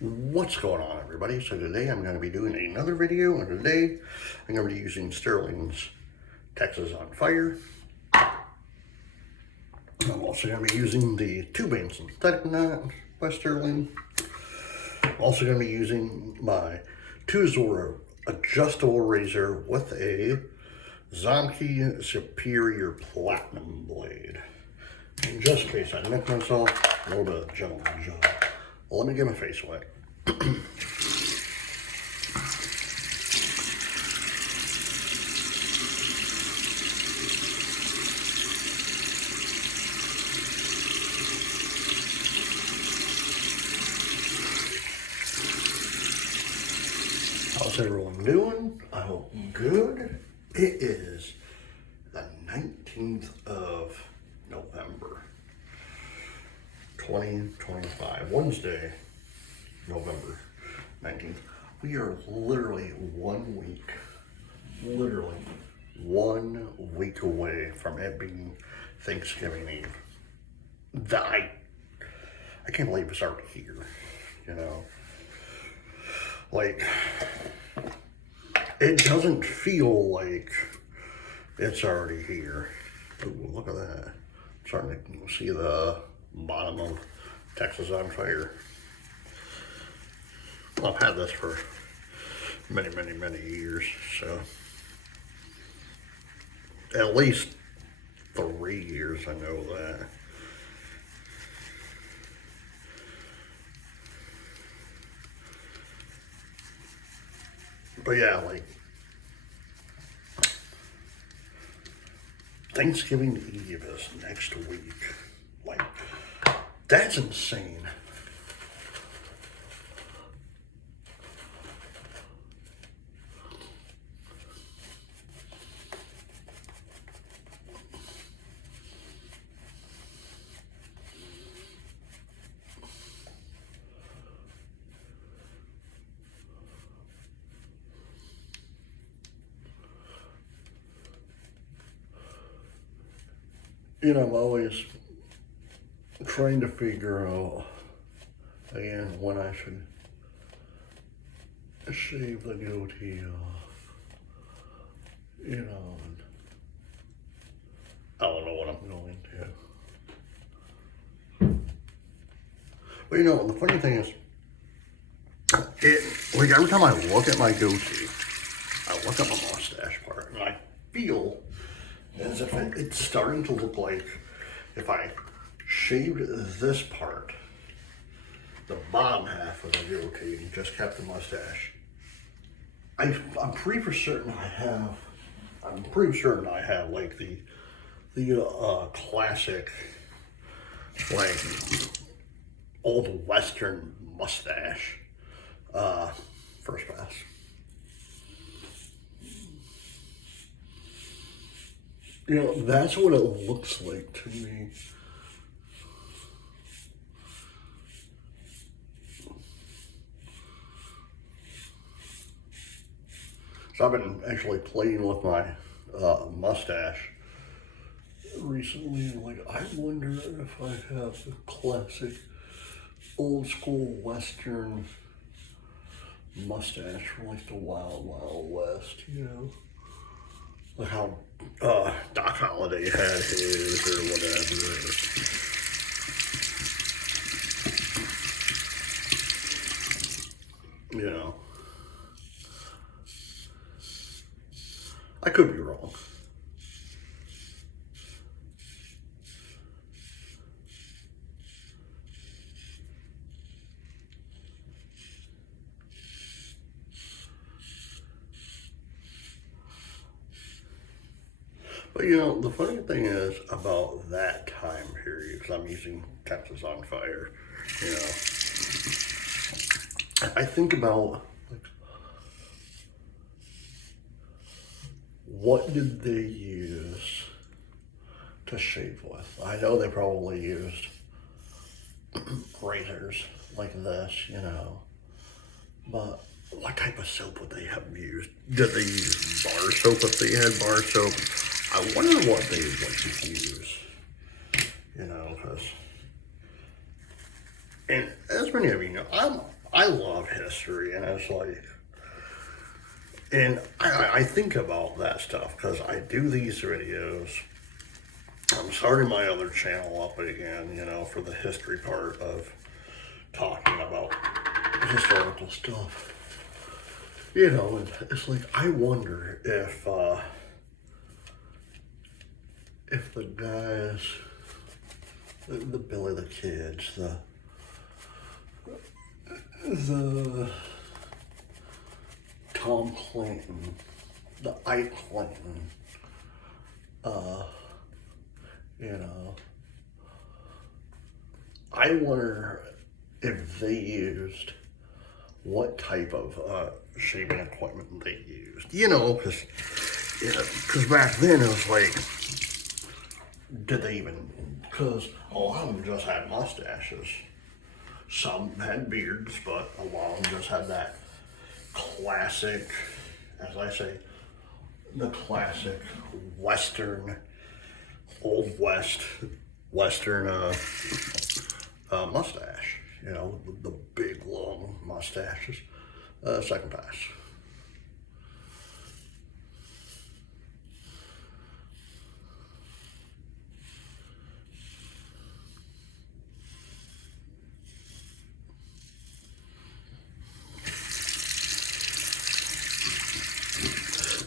What's going on, everybody? So today I'm going to be doing another video, and today I'm going to be using Stirling's Texas on Fire. I'm also going to be using the 2-band synthetic knot by Stirling. I'm also going to be using my 2-Zora adjustable razor with a Zomke Superior Platinum blade. And just in case I nick myself, a little bit of gentleman's job. Well, let me get my face wet. How's everyone doing? I hope good. It is the 19th of November, 2025, Wednesday, November 19th. We are literally 1 week away from it being Thanksgiving Eve. I can't believe it's already here, you know? Like, it doesn't feel like it's already here. Ooh, look at that. I'm starting to see the bottom of Texas on Fire. Well, I've had this for many years, so at least 3 years, I know that. But yeah, like, Thanksgiving Eve is next week. Like, that's insane. You know, I'm always trying to figure out, again, when I should shave the goatee off. You know, and I don't know what I'm going to. But you know, the funny thing is, like every time I look at my goatee, I look at my mustache part, and I feel as if it's starting to look like if I shaved this part, the bottom half of the goatee, and just kept the mustache. I'm pretty certain I have like the classic, like, old Western mustache, first pass. You know, that's what it looks like to me. So I've been actually playing with my mustache recently. Like, I wonder if I have the classic old school Western mustache from like the Wild West, you know? Like how Doc Holliday had his or whatever. You know, I could be wrong. But you know, the funny thing is about that time period, because I'm using Texas on Fire, you know, I think about, like, what did they use to shave with? I know they probably used razors like this, you know, but what type of soap would they have used? Did they use bar soap if they had bar soap? I wonder what they would use, you know, because, and as many of you know, I love history, and it's like, and I think about that stuff because I do these videos. I'm starting my other channel up again, you know, for the history part of talking about historical stuff. You know, and it's like, I wonder if the guys, the Billy the Kids, the Tom Clanton, the Ike Clanton, you know, I wonder if they used what type of shaving equipment they used. You know, because back then it was like, did they even, because a lot of them just had mustaches. Some had beards, but a lot of them just had that classic, as I say, the classic Western, Old West, Western mustache. You know, the big long mustaches. Second pass.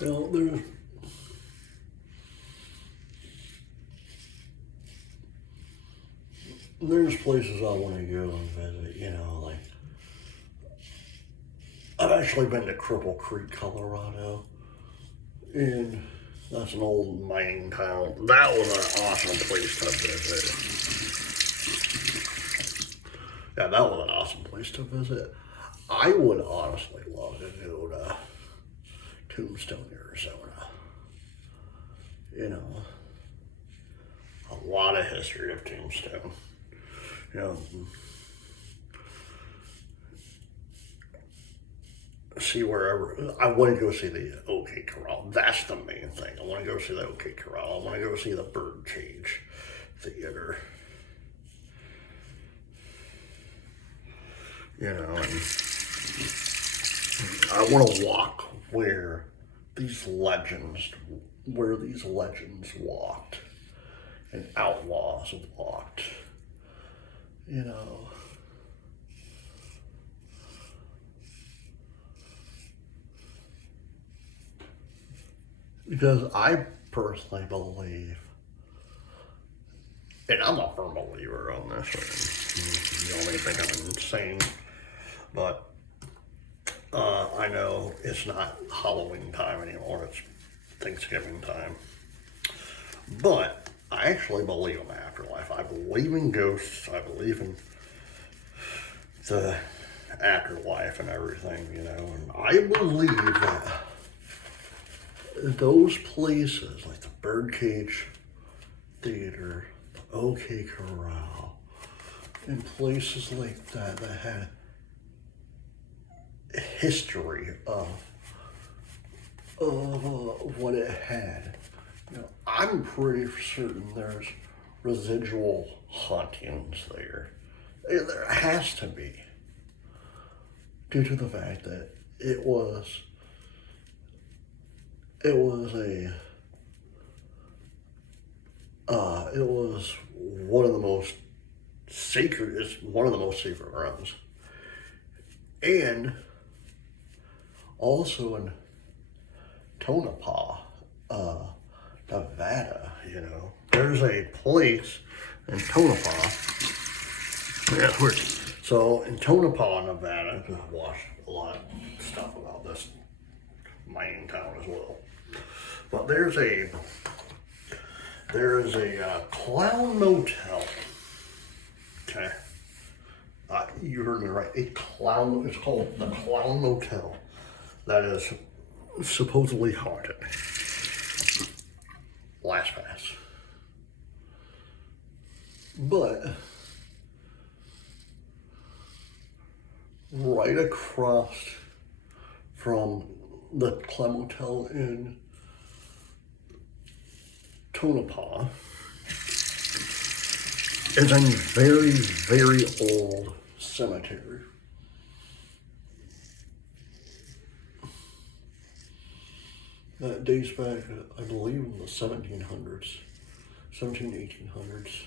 Well, there's places I want to go and visit, you know, like, I've actually been to Cripple Creek, Colorado, and that's an old mining town. That was an awesome place to visit. Yeah, that was an awesome place to visit. I would honestly love to go to Tombstone, Arizona. You know, a lot of history of Tombstone. You know, see wherever. I want to go see the OK Corral. That's the main thing. I want to go see the OK Corral. I want to go see the Birdcage Theater. You know, and I want to walk where these legends walked and outlaws walked. You know. Because I personally believe, and I'm a firm believer on this one, you only think I'm insane, but I know it's not Halloween time anymore, it's Thanksgiving time. But I actually believe in the afterlife. I believe in ghosts. I believe in the afterlife and everything, you know. And I believe that those places, like the Birdcage Theater, the OK Corral, and places like that that had a history of what it had. You know, I'm pretty certain there's residual hauntings there. There has to be, due to the fact that it was one of the most sacred. It's one of the most sacred grounds, and also in Tonopah, Nevada. You know, there's a place in Tonopah. Yeah, it's weird. So in Tonopah, Nevada, I've watched a lot of stuff about this mining town as well. But there's a clown motel. Okay, you heard me right. A clown. It's called the Clown Motel. That is supposedly haunted. Last pass. But right across from the Clown Motel in Tonopah is a very, very old cemetery. that dates back, I believe, in the 1700s, 1800s.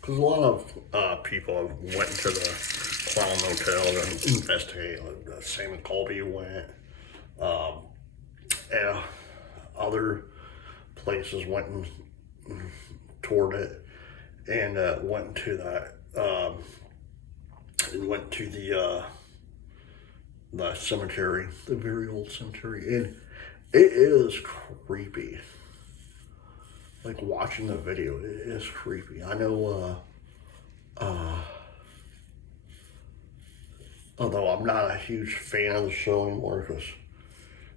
Because a lot of people went to the Clown Motel to investigate. Like Sam and Colby went, and other places went and toured it, and went to that, and went to the cemetery, the very old cemetery, and it is creepy. Like watching the video, it is creepy. I know, although I'm not a huge fan of the show anymore, because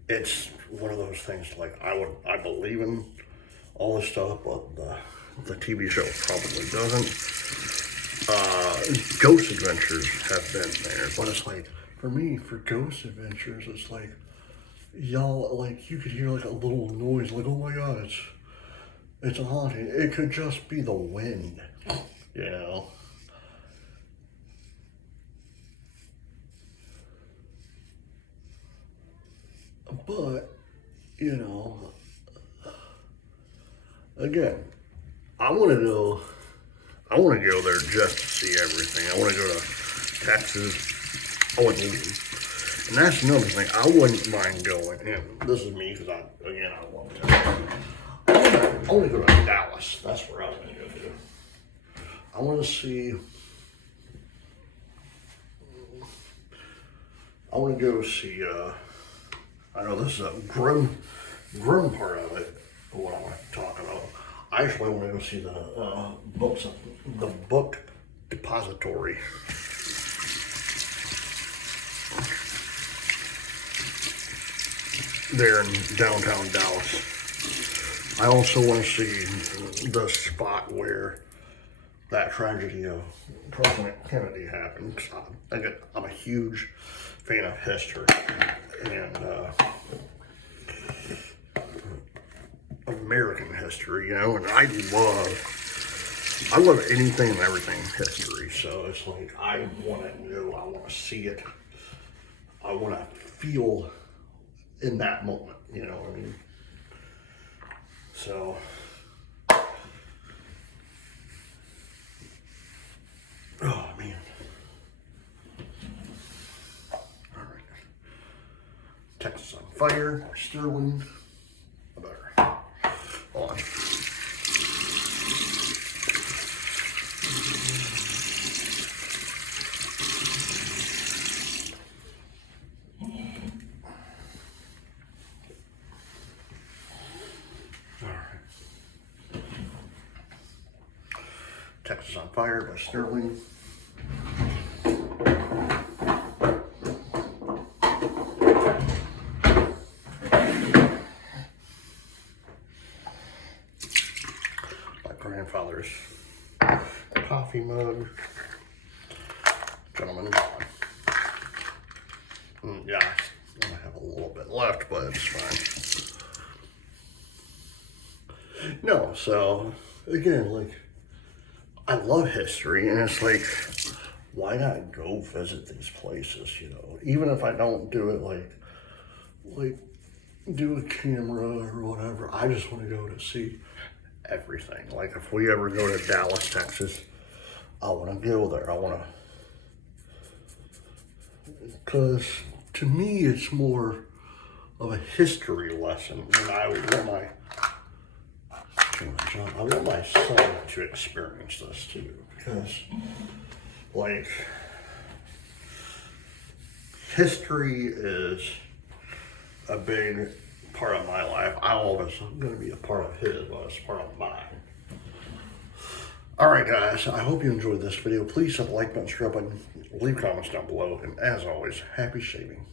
it's one of those things. Like I believe in all this stuff, but the TV show probably doesn't. Ghost Adventures have been there, but it's like, for me, for Ghost Adventures, it's like, y'all, like, you could hear like a little noise, like, oh my god, it's a haunting. It could just be the wind, you know. But, you know, again, I want to go there just to see everything. I want to go to Texas. I wouldn't leave. And that's another thing. I wouldn't mind going. And this is me, because I love Texas. I want to go to Dallas. That's where I was going to go to. I want to see. I want to go see. I know this is a grim part of it. What I want to talk about. I actually want to go see the book depository. There in downtown Dallas. I also want to see the spot where that tragedy of President Kennedy happened. Again, I'm a huge fan of history and American history, you know, and I love anything and everything history. So it's like, I want to know, I want to see it, I want to feel in that moment, you know what I mean? So, oh man. All right. Texas on Fire, Stirling. Hold on. Texas on Fire by Stirling. My grandfather's coffee mug. Gentleman. Yeah, I have a little bit left, but it's fine. No, so again, like, I love history, and it's like, why not go visit these places, you know? Even if I don't do it like do a camera or whatever, I just want to go to see everything. Like, if we ever go to Dallas, Texas, I want to go there. I want to, because to me, it's more of a history lesson, and I want my son to experience this too, because, like, history is a big part of my life. I always am going to be a part of his, but it's part of mine. All right, guys, I hope you enjoyed this video. Please hit the like button, subscribe button, leave comments down below, and as always, happy shaving.